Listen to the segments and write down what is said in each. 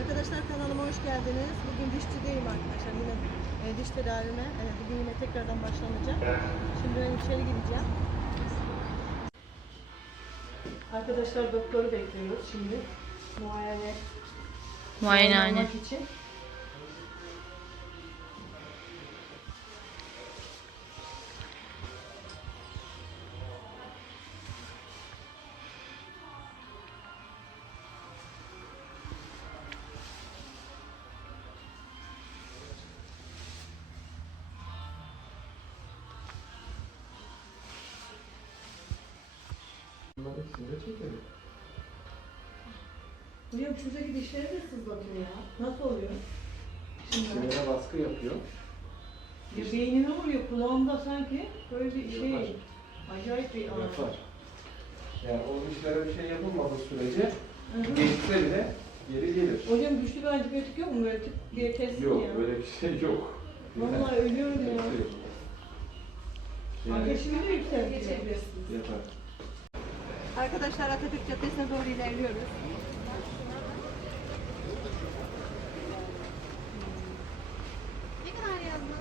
Arkadaşlar kanalıma hoş geldiniz. Bugün dişçideyim arkadaşlar. Yine e, diş tedavime. Evet, bugün yine tekrardan başlanacak. Şimdi ben içeri gideceğim. Arkadaşlar doktoru bekliyoruz şimdi. Muayene Muayenehane. olmak için. Bunlar hepsini de çekelim. Hocam şuradaki dişleri de sızlatıyor ya. Nasıl oluyor? Şimdi Sinire baskı yapıyor. bir beynime vuruyor. Kulağımda sanki böyle bir şey. Yapar. Acayip bir ağrı. Yapar. Yani o dişlere bir şey yapılmadığı sürece Hı hı. geçse bile geri gelir. Hocam güçlü bir antibiyotik yok mu? Böyle tık diye kessin Yok ya. böyle bir şey yok. Vallahi ölüyorum ya. Yani Ateşimi de yükseltiyor. yapar. Arkadaşlar Atatürk Caddesi'ne doğru ilerliyoruz. Ne kadar yazdın?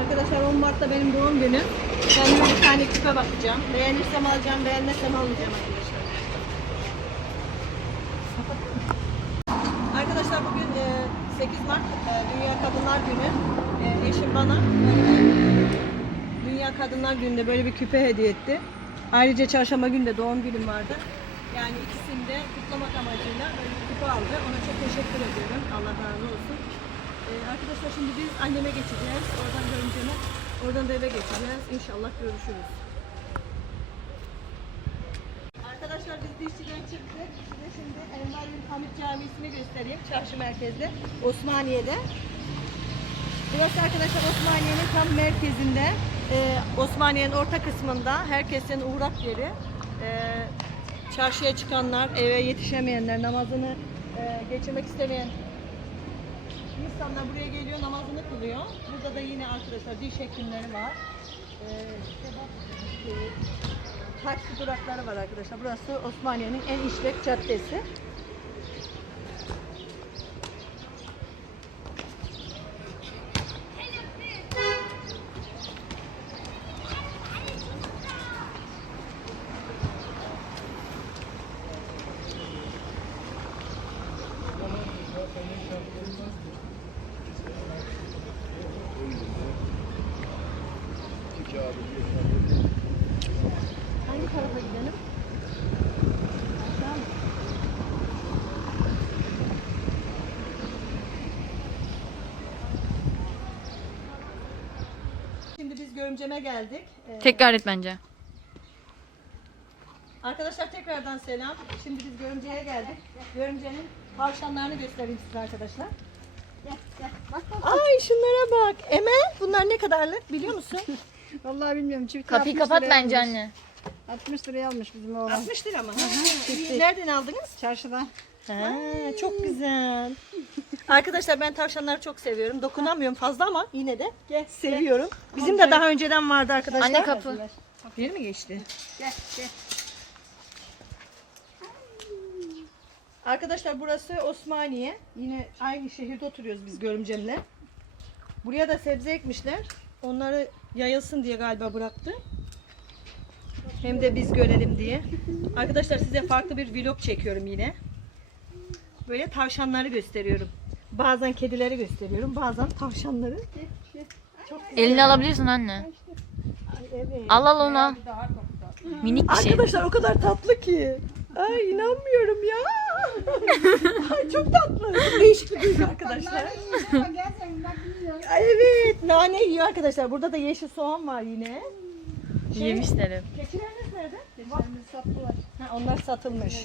Arkadaşlar 10 Mart'ta benim doğum günüm. Kendime bir tane küpe bakacağım. Beğenirsem alacağım, beğenmezsem almayacağım arkadaşlar. Arkadaşlar bugün e, 8 Mart e, Dünya Kadınlar Günü. E, Eşim bana e, Dünya Kadınlar Günü'nde böyle bir küpe hediye etti. Ayrıca çarşamba günü de doğum günüm vardı. Yani ikisini de kutlamak amacıyla böyle bir küpe aldı. Ona çok teşekkür ediyorum. Allah razı olsun. Arkadaşlar şimdi biz anneme geçeceğiz. Oradan görünceme. Oradan da eve geçeceğiz. İnşallah görüşürüz. Biz dişçiden çıktık. Size şimdi Enver Hamit Camisi'ni göstereyim. Çarşı merkezde. Osmaniye'de. Burası arkadaşlar Osmaniye'nin tam merkezinde. Ee, Osmaniye'nin orta kısmında herkesin uğrak yeri. Ee, çarşıya çıkanlar, eve yetişemeyenler, namazını e, geçirmek istemeyen İnsanlar buraya geliyor, namazını kılıyor. Burada da yine arkadaşlar diş hekimleri var. Ee, taksi durakları var arkadaşlar. Burası Osmaniye'nin en işlek caddesi. Hangi tarafa gidelim? Aşağı mı? Şimdi biz görümceme geldik. Ee, Tekrar et bence. Arkadaşlar tekrardan selam. Şimdi biz görümceye geldik. Görümcenin tavşanlarını göstereyim size arkadaşlar. Gel gel. Bak bak. Ay şunlara bak. Emel bunlar ne kadarlık biliyor musun? Vallahi bilmiyorum. Çift Kapıyı 60 kapat bence anne. 60 liraya almış bizim oğlan. 60 lira mı? Nereden aldınız? Çarşıdan. Ha, çok güzel. Arkadaşlar ben tavşanları çok seviyorum. Dokunamıyorum fazla ama yine de seviyorum. Bizim de daha önceden vardı arkadaşlar. Anne kapı. Bir mi geçti? Gel gel. Arkadaşlar burası Osmaniye. Yine aynı şehirde oturuyoruz biz Görümcem'le. Buraya da sebze ekmişler. Onları yayılsın diye galiba bıraktı. Hem de biz görelim diye. Arkadaşlar size farklı bir vlog çekiyorum yine. Böyle tavşanları gösteriyorum. Bazen kedileri gösteriyorum, bazen tavşanları. Çok güzel. Elini alabilirsin anne. Evet. Al al onu. Minik bir şey. Arkadaşlar o kadar tatlı ki. Ay inanmıyorum ya. Ay çok tatlı. Çok değişik bir duygu arkadaşlar. Ay evet nane yiyor arkadaşlar. Burada da yeşil soğan var yine. Şey, Yemişler hep. Keçileriniz nerede? Geçenimiz sattılar. Ha, onlar satılmış.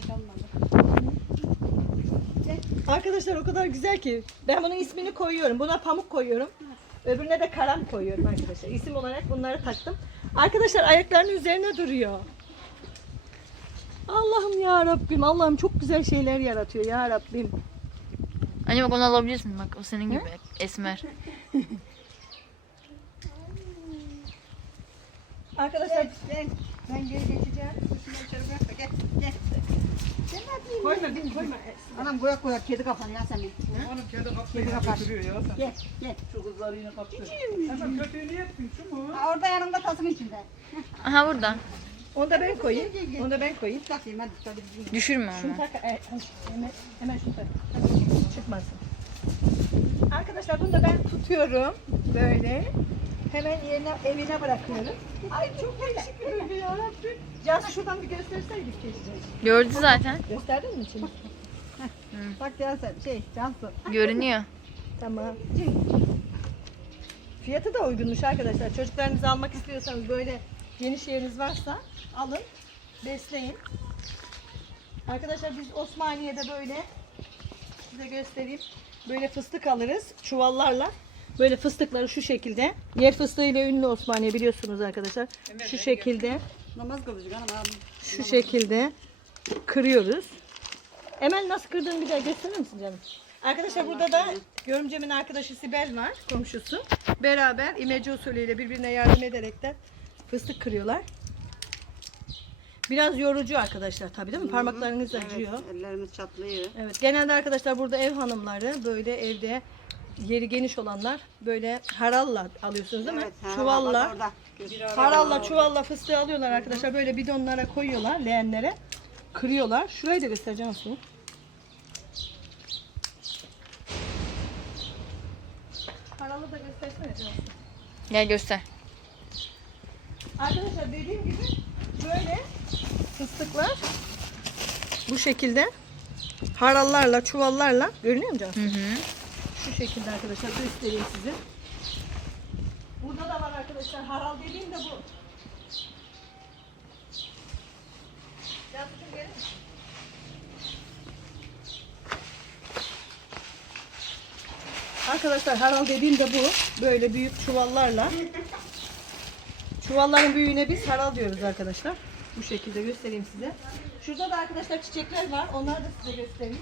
Arkadaşlar o kadar güzel ki. Ben bunun ismini koyuyorum. Buna pamuk koyuyorum. Öbürüne de karam koyuyorum arkadaşlar. İsim olarak bunları taktım. Arkadaşlar ayaklarının üzerine duruyor. Allah'ım ya Rabbim. Allah'ım çok güzel şeyler yaratıyor ya Rabbim. Anne bak onu alabilirsin bak o senin gibi esmer. Arkadaşlar ben, ben geri geçeceğim. Şunu içeri bırak da gel. Gel. Koyma bin koyma. Anam koyak koyak kedi kafanı ya sen. Kedi Kedi kapıyı kapar. götürüyor ya sen. Gel gel. Şu kızları yine kaptı. Hemen kötüyü niye ettin şu mu? Ha, orada yanımda tasın içinde. Aha burada. Onu da ben koyayım. Onu da ben koyayım. Takayım hadi. hadi. Düşürme Şunu onu. tak. e, hemen, hemen şunu tak. Çıkmasın. Arkadaşlar bunu da ben tutuyorum. Böyle. Hemen yerine evine bırakıyorum. Ay çok ürün ya Rabbim. Cansu şuradan bir gösterseydik keşke. Gördü zaten. Gösterdin mi şimdi? Bak ya sen şey Cansu. Görünüyor. Tamam. Fiyatı da uygunmuş arkadaşlar. Çocuklarınızı almak istiyorsanız böyle geniş yeriniz varsa alın, besleyin. Arkadaşlar biz Osmaniye'de böyle size göstereyim. Böyle fıstık alırız çuvallarla. Böyle fıstıkları şu şekilde. Yer fıstığıyla ünlü Osmaniye biliyorsunuz arkadaşlar. Şu şekilde, Namaz kılıcı hanım abi. şu şekilde kırıyoruz. Emel nasıl kırdığını bir daha gösterir misin canım? Arkadaşlar burada da görümcemin arkadaşı Sibel var, komşusu. Beraber imece usulüyle birbirine yardım ederekten fıstık kırıyorlar. Biraz yorucu arkadaşlar tabii değil mi? Parmaklarınız acıyor. Evet, ellerimiz çatlıyor. Evet, genelde arkadaşlar burada ev hanımları böyle evde yeri geniş olanlar böyle haralla alıyorsunuz değil mi? Evet, Çuvalla. orada. Haralla çuvalla fıstığı alıyorlar arkadaşlar böyle bidonlara koyuyorlar leğenlere kırıyorlar. Şurayı da göstereceğim aslında. Haralı da göstersene Cansu. Gel göster. Arkadaşlar dediğim gibi böyle fıstıklar bu şekilde harallarla çuvallarla görünüyor mu Cansu? Hı hı. Şu şekilde arkadaşlar göstereyim size. Burada da var arkadaşlar. Haral dediğim de bu. Cansucuğum gelir misin? Arkadaşlar haral dediğim de bu. Böyle büyük çuvallarla. Çuvalların büyüğüne biz haral diyoruz arkadaşlar. Bu şekilde göstereyim size. Şurada da arkadaşlar çiçekler var. Onları da size göstereyim.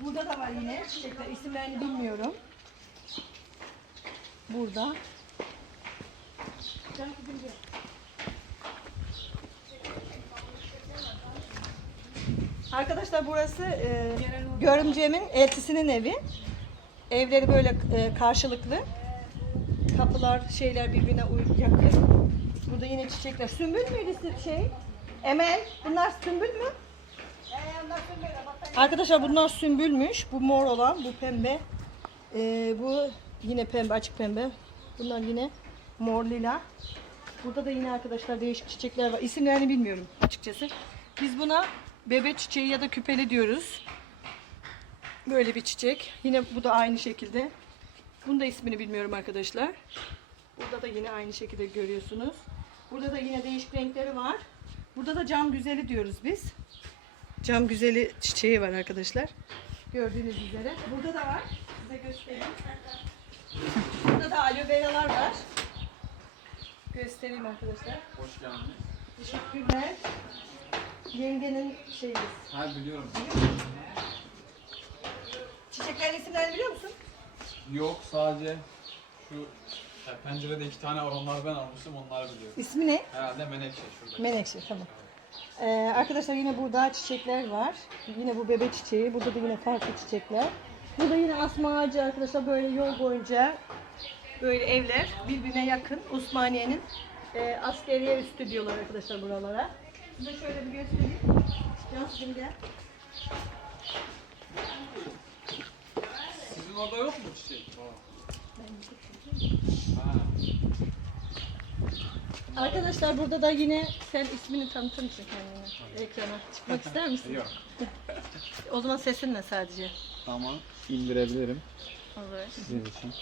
Burada da var yine çiçekler. İsimlerini bilmiyorum. Burada. Arkadaşlar burası e, görümcemin eltisinin evi. Evleri böyle e, karşılıklı. Kapılar şeyler birbirine yakın. Burada yine çiçekler. Sümbül müydü şey? Emel. Bunlar sümbül mü? Arkadaşlar bunlar sümbülmüş. Bu mor olan, bu pembe. Ee, bu yine pembe, açık pembe. Bunlar yine mor lila. Burada da yine arkadaşlar değişik çiçekler var. İsimlerini bilmiyorum açıkçası. Biz buna bebe çiçeği ya da küpeli diyoruz. Böyle bir çiçek. Yine bu da aynı şekilde. Bunun da ismini bilmiyorum arkadaşlar. Burada da yine aynı şekilde görüyorsunuz. Burada da yine değişik renkleri var. Burada da cam güzeli diyoruz biz. Cam güzeli çiçeği var arkadaşlar. Gördüğünüz üzere. Burada da var. Size göstereyim. Burada da aloe veralar var. Göstereyim arkadaşlar. Hoş geldiniz. Teşekkürler. Yengenin şeyiz. Ha biliyorum. Çiçeklerin isimlerini biliyor musun? Yok sadece şu ya pencerede iki tane var onlar ben almıştım onları biliyorum. İsmi ne? Herhalde menekşe şurada. Menekşe tamam. Ee, arkadaşlar yine burada çiçekler var. Yine bu bebek çiçeği. Burada da yine farklı çiçekler. Burada yine asma ağacı arkadaşlar böyle yol boyunca böyle evler birbirine yakın. Osmaniye'nin e, askeriye üstü diyorlar arkadaşlar buralara. Size şöyle bir göstereyim. Cansu'cum gel. Sizin orada yok mu çiçek? Ha. Arkadaşlar burada da yine sen ismini tanıtır mısın kendine? Ekrana çıkmak ister misin? Yok. O zaman sesinle sadece. Tamam. indirebilirim Olur. sizin için.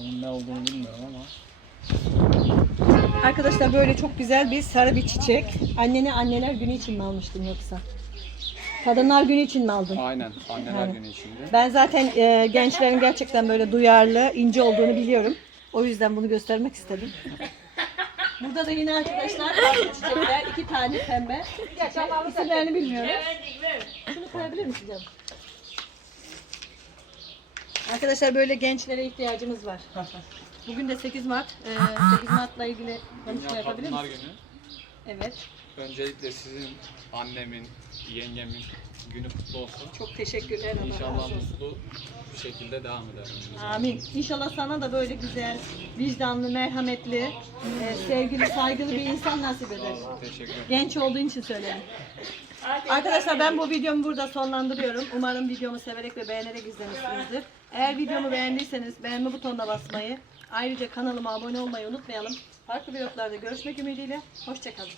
Onun ne olduğunu bilmiyorum ama. Arkadaşlar böyle çok güzel bir sarı bir çiçek. Annene anneler günü için mi almıştın yoksa? Kadınlar günü için mi aldın? Aynen. Anneler günü içinde. Ben zaten e, gençlerin gerçekten böyle duyarlı, ince olduğunu biliyorum. O yüzden bunu göstermek istedim. Burada da yine arkadaşlar çiçekler. iki tane pembe. Çiçek. İsimlerini bilmiyoruz. Şunu koyabilir misin canım? Arkadaşlar böyle gençlere ihtiyacımız var. Bugün de 8 Mart. Ee, 8 Mart'la ilgili konuşma yapabilir misin? Günü. Evet. Öncelikle sizin annemin, yengemin günü kutlu olsun. Çok teşekkürler. Allah razı İnşallah olsun. mutlu bir şekilde devam eder. Amin. İnşallah sana da böyle güzel, vicdanlı, merhametli, e, sevgili, saygılı bir insan nasip eder. Teşekkür ederim. Genç olduğun için söyledim. Arkadaşlar ben bu videomu burada sonlandırıyorum. Umarım videomu severek ve beğenerek izlemişsinizdir. Eğer videomu beğendiyseniz beğenme butonuna basmayı, ayrıca kanalıma abone olmayı unutmayalım. Farklı vloglarda görüşmek ümidiyle. Hoşçakalın.